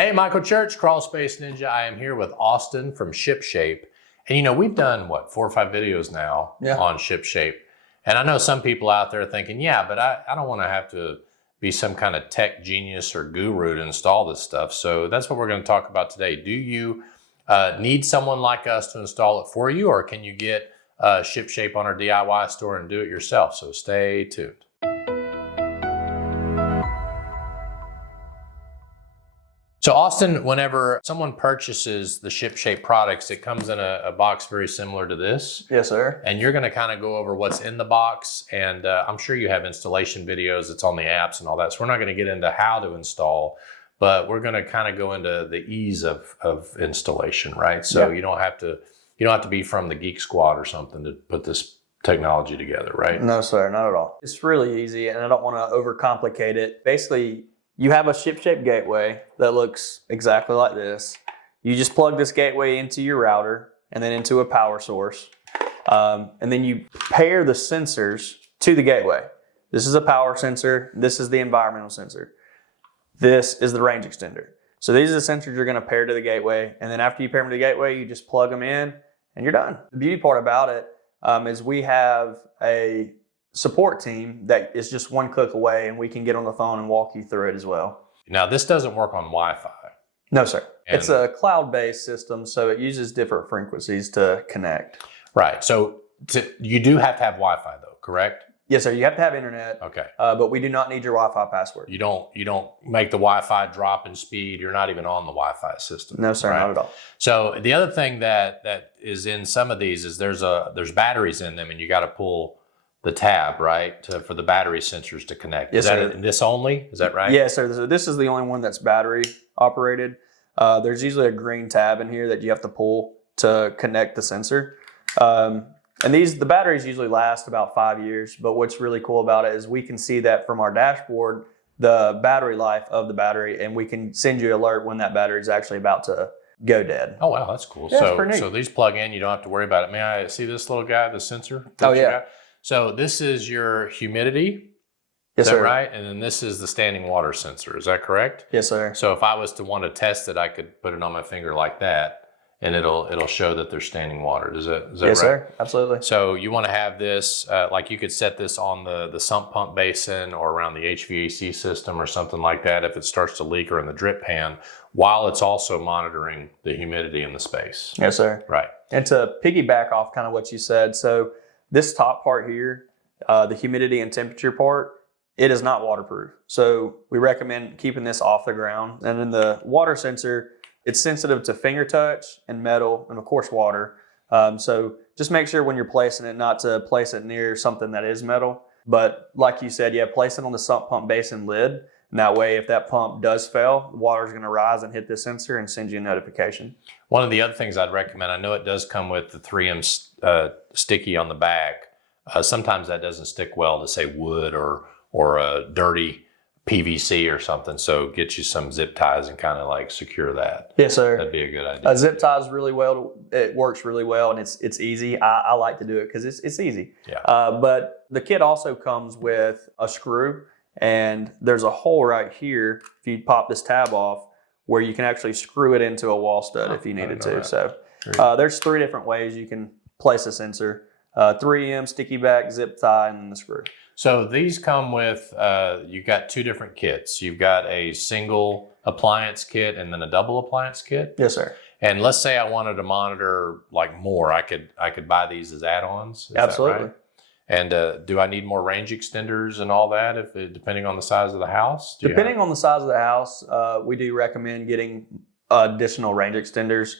Hey, Michael Church, Crawl Space Ninja. I am here with Austin from Shipshape. And you know, we've done, 4 or 5 videos now on Shipshape. And I know some people out there thinking, yeah, but I don't want to have to be some kind of tech genius or guru to install this stuff. So that's what we're going to talk about today. Do you need someone like us to install it for you, or can you get Shipshape on our DIY store and do it yourself? So stay tuned. So Austin, whenever someone purchases the Shipshape products, it comes in a box very similar to this. Yes, sir. And you're going to kind of go over what's in the box. And I'm sure you have installation videos. It's on the apps and all that. So we're not going to get into how to install, but we're going to kind of go into the ease of installation, right? So you don't have to be from the Geek Squad or something to put this technology together, right? No, sir, not at all. It's really easy, and I don't want to overcomplicate it. Basically, you have a Shipshape gateway that looks exactly like this. You just plug this gateway into your router and then into a power source. And then you pair the sensors to the gateway. This is a power sensor. This is the environmental sensor. This is the range extender. So these are the sensors you're going to pair to the gateway. And then after you pair them to the gateway, you just plug them in and you're done. The beauty part about it is we have a support team that is just one click away, and we can get on the phone and walk you through it as well. Now, this doesn't work on Wi-Fi. No, sir. It's a cloud-based system, so it uses different frequencies to connect. Right. So you do have to have Wi-Fi, though, correct? Yes, sir. You have to have internet. Okay. But we do not need your Wi-Fi password. You don't make the Wi-Fi drop in speed. You're not even on the Wi-Fi system. No, sir, right? not at all. So the other thing that is in some of these is there's batteries in them, and you got to pull the tab, right, for the battery sensors to connect. Yes, is that sir. This only? Is that right? Yes, sir. So this is the only one that's battery operated. There's usually a green tab in here that you have to pull to connect the sensor. And the batteries usually last about 5 years. But what's really cool about it is we can see that from our dashboard, the battery life of the battery, and we can send you an alert when that battery is actually about to go dead. Oh, wow, that's cool. Yeah, pretty neat. So these plug in, you don't have to worry about it. May I see this little guy, the sensor? Oh, yeah. So this is your humidity. Yes, is that sir. right? And then this is the standing water sensor. Is that correct? Yes, sir. So if I was to want to test it, I could put it on my finger like that, and it'll show that there's standing water. Is that yes, right? Sir. Absolutely. So you want to have this, like you could set this on the sump pump basin or around the HVAC system or something like that if it starts to leak, or in the drip pan, while it's also monitoring the humidity in the space. Yes, sir. Right. And to piggyback off kind of what you said, so this top part here, the humidity and temperature part, it is not waterproof. So we recommend keeping this off the ground. And then the water sensor, it's sensitive to finger touch and metal and of course water. So just make sure when you're placing it not to place it near something that is metal. But like you said, place it on the sump pump basin lid. And that way, if that pump does fail, the water is going to rise and hit the sensor and send you a notification. One of the other things I'd recommend, I know it does come with the 3M sticky on the back. Sometimes that doesn't stick well to, say, wood or a dirty PVC or something. So get you some zip ties and kind of like secure that. Yes, sir. That'd be a good idea. Zip ties really well. It works really well, and it's easy. I like to do it because it's easy. Yeah. But the kit also comes with a screw, and there's a hole right here. If you pop this tab off, where you can actually screw it into a wall stud if you needed to. So there's 3 different ways you can place a sensor: 3M, sticky back, zip tie, and then the screw. So these come with, you've got 2 different kits. You've got a single appliance kit and then a double appliance kit. Yes, sir. And let's say I wanted to monitor like more, I could buy these as add-ons. Is Absolutely. that right? And do I need more range extenders and all that depending on the size of the house? Depending on the size of the house, we do recommend getting additional range extenders.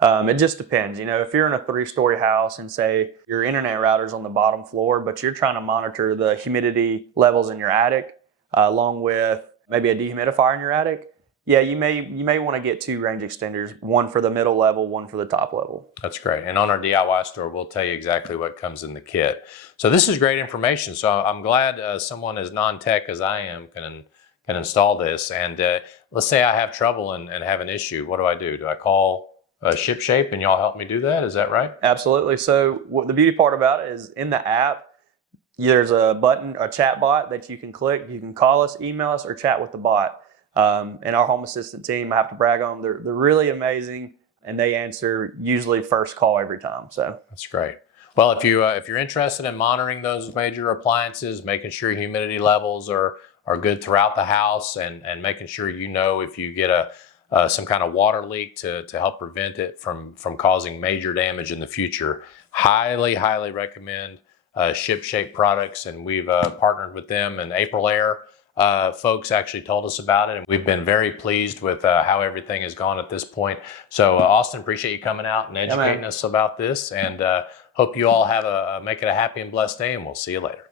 It just depends. If you're in a 3-story house and say your internet router's on the bottom floor, but you're trying to monitor the humidity levels in your attic, along with maybe a dehumidifier in your attic, you may want to get 2 range extenders, one for the middle level, one for the top level. That's great. And on our DIY store, we'll tell you exactly what comes in the kit. So this is great information. So I'm glad someone as non-tech as I am can install this. And let's say I have trouble and have an issue. What do? Do I call Shipshape and y'all help me do that? Is that right? Absolutely. So what the beauty part about it is in the app, there's a button, a chat bot that you can click. You can call us, email us, or chat with the bot. And our home assistant team, I have to brag on them. They're really amazing, and they answer usually first call every time. So that's great. Well, if you're interested in monitoring those major appliances, making sure humidity levels are good throughout the house, and making sure if you get some kind of water leak to help prevent it from causing major damage in the future, highly recommend Shipshape products. And we've partnered with them, and April Air folks actually told us about it, and we've been very pleased with how everything has gone at this point. So Austin, appreciate you coming out and educating us about this, and hope you all make it a happy and blessed day, and we'll see you later.